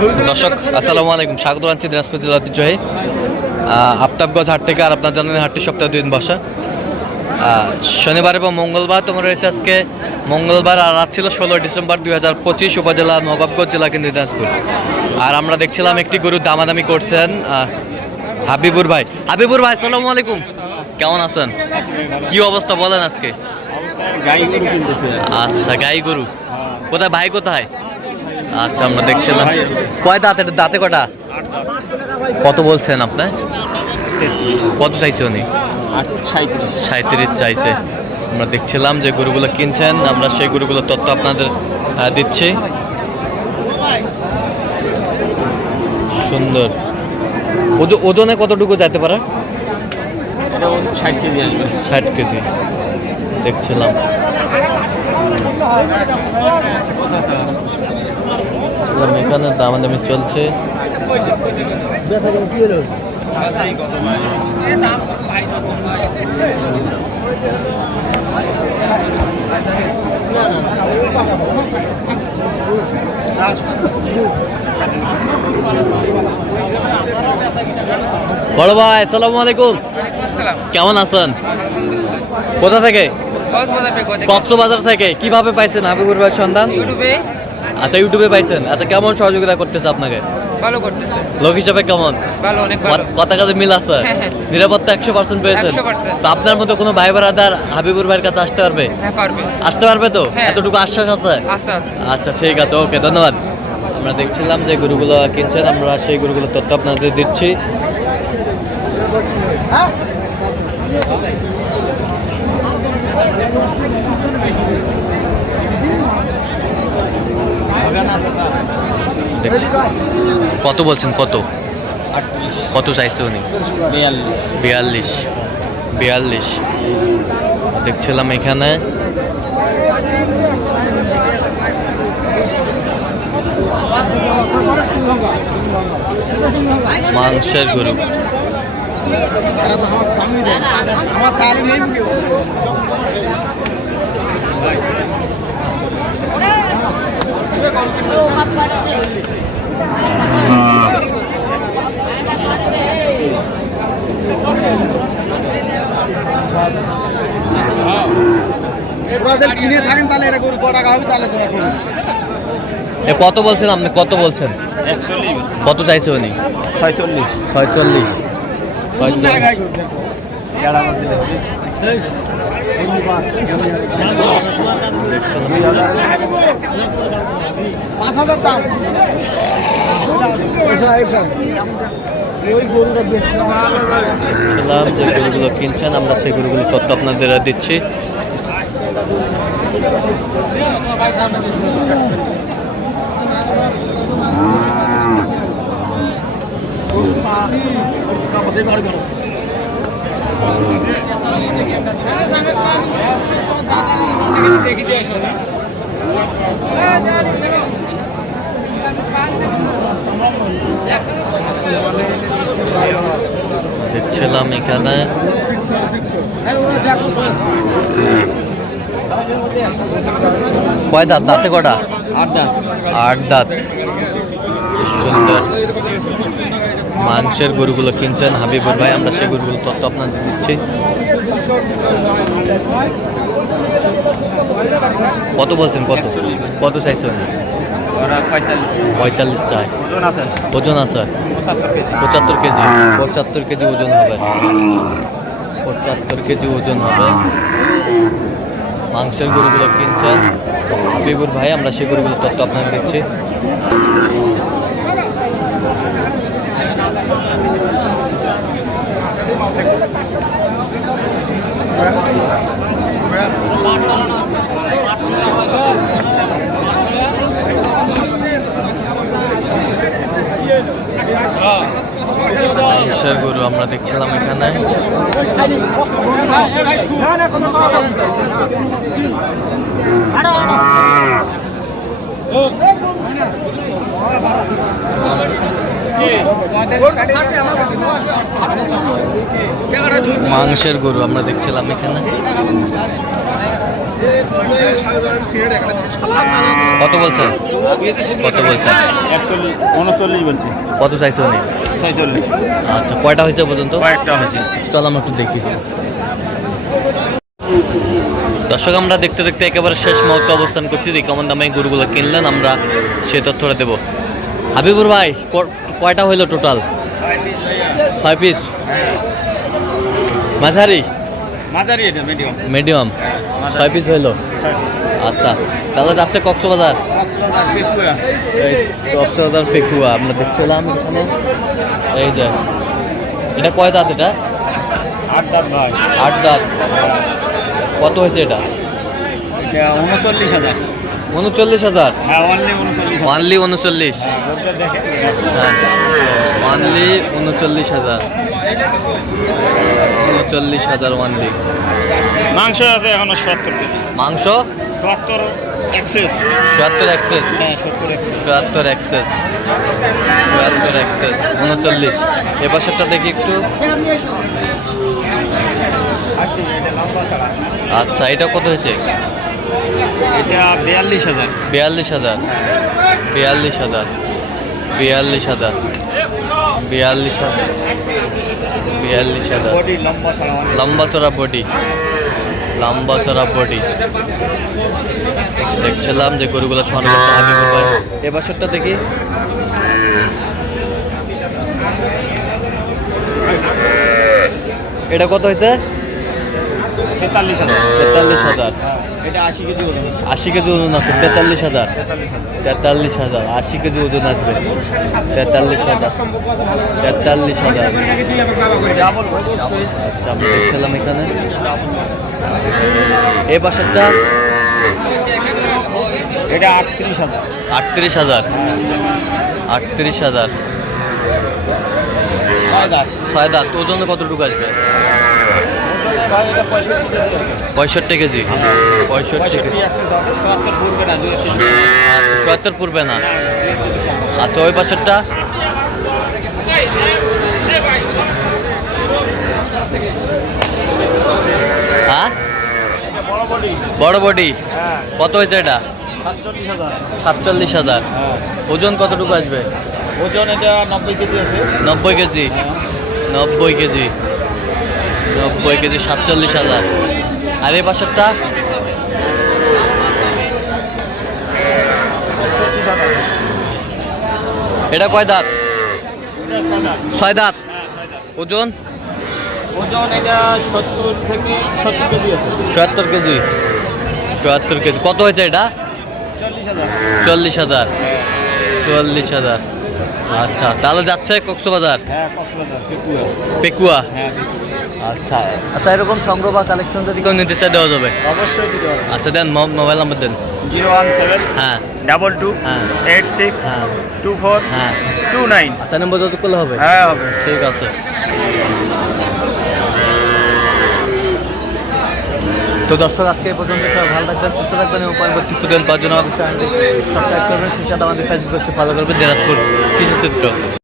দর্শক আসসালামু আলাইকুম, স্বাগত জানাচ্ছি দিনাজপুর জেলার ঐতিহ্যবাহী আফতাবগঞ্জ হাট থেকে। আর আপনার জানেন হাটটি সপ্তাহে 2 দিন বসা, শনিবার এবং মঙ্গলবার। তোমার রয়েছে আজকে মঙ্গলবার, আর রাত ছিল 16 ডিসেম্বর 2025, উপজেলা নবাবগঞ্জ, জেলা কেন্দ্র দিনাজপুর। আর আমরা দেখছিলাম একটি গরুর দামাদামি করছেন হাবিবুর ভাই। হাবিবুর ভাই আসসালামু আলাইকুম, কেমন আছেন? কি অবস্থা বলেন আজকে? আচ্ছা, গাই গরু কোথায় ভাই, কোথায়? আচ্ছা, আমরা দেখছিলাম কয় দাঁতের, দাঁতে কটা? কত বলছেন আপনার? কত চাইছে উনি? 37 চাইছে। আমরা দেখছিলাম যে গরুগুলো কিনছেন, আমরা সেই গরুগুলোর তথ্য আপনাদের দিচ্ছি। সুন্দর। ওজনে কতটুকু যেতে পারে? 60 কেজি আসবে। 60 কেজি দেখছিলাম। এখানে দামাদামি চলছে। বড় ভাই আসসালামু আলাইকুম, কেমন আছেন? কোথা থেকে? কক্সবাজার থেকে। কিভাবে পাইছেন হাবিবুর ভাইয়ের সন্ধান? ইউটিউবে। আচ্ছা, ইউটিউবে পাইছেন। আচ্ছা, কেমন সহযোগিতা করতেছে আপনাকে? ভালো করতেছে। লোক হিসাবে কেমন? ভালো, অনেক ভালো। কথা কাজে মিল আছে? নিরাপত্তা 100% পেয়েছেন? 100%। তো আপনার মতো কোনো ভাই ব্রাদার হাবিবুর ভাইয়ের কাছে আসতে পারবে? হ্যাঁ, পারবে। আসতে পারবে তো? হ্যাঁ। এতটুকু আশ্বাস আছে? আচ্ছা আচ্ছা। আচ্ছা, ঠিক আছে, ওকে, ধন্যবাদ। আমরা দেখছিলাম যে গরুগুলো কিনছেন, আমরা সেই গরুগুলোর তথ্য আপনাদের দিচ্ছি। দেখছি। কত বলছেন? কত চাইছে উনি? 42 দেখছিলাম এখানে। মাংসের গরু। কিনে থাকেন তাহলে এটা গরু কটা হবে তাহলে তোরা করুন। কত বলছেন আপনি? কত বলছেন? 140। কত চাইছে উনি? 46। দেখছিলাম যে গরুগুলো কিনছেন, আমরা সেই গরুগুলো তথ্য আপনাদের দিচ্ছি। দেখছিলাম এখানে কয় দাঁত? দাঁতে কটা? 8 দাঁত। সুন্দর মাংসের গরুগুলো কিনছেন হাবিবুর ভাই, আমরা সেই গরুগুলো তথ্য আপনাদের দিচ্ছি। কত বলছেন? কত চাইছেন? 45 চাই। ওজন আছে 75 কেজি। 75 কেজি ওজন হবে। 75 কেজি ওজন হবে। মাংসের গরুগুলো কিনছেন হাবিবুর ভাই, আমরা সেই গরুগুলো তথ্য আপনাদের দিচ্ছি। মাংসের গরু আমরা দেখছিলাম এখানে। মাংসের গরু আমরা দেখছিলাম এখানে। কত বলছেন? কত বলছেন? 39 বলছি। কত চাইছে উনি? 46। আচ্ছা, কয়টা হয়েছে পর্যন্ত? কয়েকটা হয়েছে। চল আমরা একটু দেখি। দর্শক, আমরা দেখতে দেখতে একেবারে শেষ মুহূর্তে অবস্থান করছি। যে কেমন দামে এই গরুগুলো কিনলেন আমরা সেই তথ্যটা দেবো। হাবিবুর ভাই, কয়টা হইলো টোটাল? 6 পিস। মাঝারি? মাঝারি, এটা মিডিয়াম। মিডিয়াম। 6 পিস হইলো। আচ্ছা, তাহলে যাচ্ছে কক্সবাজার। এই কক্সবাজার পেকুয়া আমরা দেখছিলাম এখানে। এই যে এটা কয় দাঁত? এটা 8 দাঁত ভাই। 8 দাঁত। কত হয়েছে এটা? এটা 39,000। 39,000? হ্যাঁ, অনলি 39,000। অনলি 39? গরুটা দেখেন। হ্যাঁ, অনলি 39,000। 39,000 অনলি। মাংস আছে এখনো 70 কেজি। মাংস 70 এক্সেস। 70 এক্সেস? হ্যাঁ, 70 এক্সেস। 70 এক্সেস। 70 এক্সেস 39। এ পাশেরটা দেখি একটু। আচ্ছা, এটা কত হয়েছে? এটা 42,000। 42,000। 42,000। 42,000। 42,000। 42,000। বডি লম্বা ছাড়া অনেক। লম্বা চড়া বডি। লম্বা চড়া বডি। দেখছিলাম যে গরুগুলো সমান করছে হাবিবুর ভাই। এ বাসরটা দেখি। এটা কত হয়েছে? 43,000। 43,000। এটা 80 কেজি ওজন আছে। 80 কেজি ওজন আছে। 43,000। 43,000। 80 কেজি ওজন আসবে। 43,000। 43,000। ডাবল। আচ্ছা, আমরা দেখছিলাম এখানে। এই বাসারটা এটা 38,000। 38,000। 38,000। 6 দাঁত। 6 দাঁত। ওজনে কতটুকু আসবে? ওজনে ভাই এটা 65 কেজি আছে। 65 কেজি। 65 কেজি। 65 এক্সেস হবে। 70 পড়বে না, 2-3। আচ্ছা, 70 পড়বে না। আচ্ছা, ওই পাশেরটা? হ্যাঁ, বড় বডি। বড় বডি। হ্যাঁ, কত হয়েছে এটা? 47,000। 47,000। হ্যাঁ, ওজন কতটুকু আসবে? ওজন এটা 90 কেজি আছে। 90 কেজি। 90 কেজি। 90 কেজি 47,000। আর এই পাশেরটা? 25,000। এটা কয় দাঁত? এটা 6 দাঁত। 6 দাঁত। হ্যাঁ, 6 দাঁত। ওজন? ওজন এটা 70 থেকে 70 কেজি আছে। ৭০ কেজি। ৭০ কেজি। কত হয়েছে এটা? 40,000। 40,000। 40,000। আচ্ছা, তাহলে যাচ্ছে কক্সবাজার হ্যাঁ, কক্সবাজার পেকুয়া। পেকুয়া। হ্যাঁ, পেকুয়া। আচ্ছা আচ্ছা, এরকম সংগ্রহ বা কালেকশন যদি কেউ নিতে চায় দেওয়া যাবে? অবশ্যই দিতে হবে। আচ্ছা, দেন মোবাইল নাম্বার দেন। 017 হ্যাঁ 22 হ্যাঁ 86 হ্যাঁ 24 হ্যাঁ। 29। আচ্ছা, নম্বর যত করলে হবে? হ্যাঁ, হবে। ঠিক আছে। তো দর্শক, আজকে এই পর্যন্ত। সবাই ভালো থাকবেন, সুস্থ থাকবেন এবং পরবর্তী প্রতিদিন পাওয়ার জন্য আমাদের চ্যানেলটি সাবস্ক্রাইব করবেন। সেই সাথে আমাদের ফেসবুক পেজটি ফলো করবেন। দিনাজপুর কৃষি চিত্র।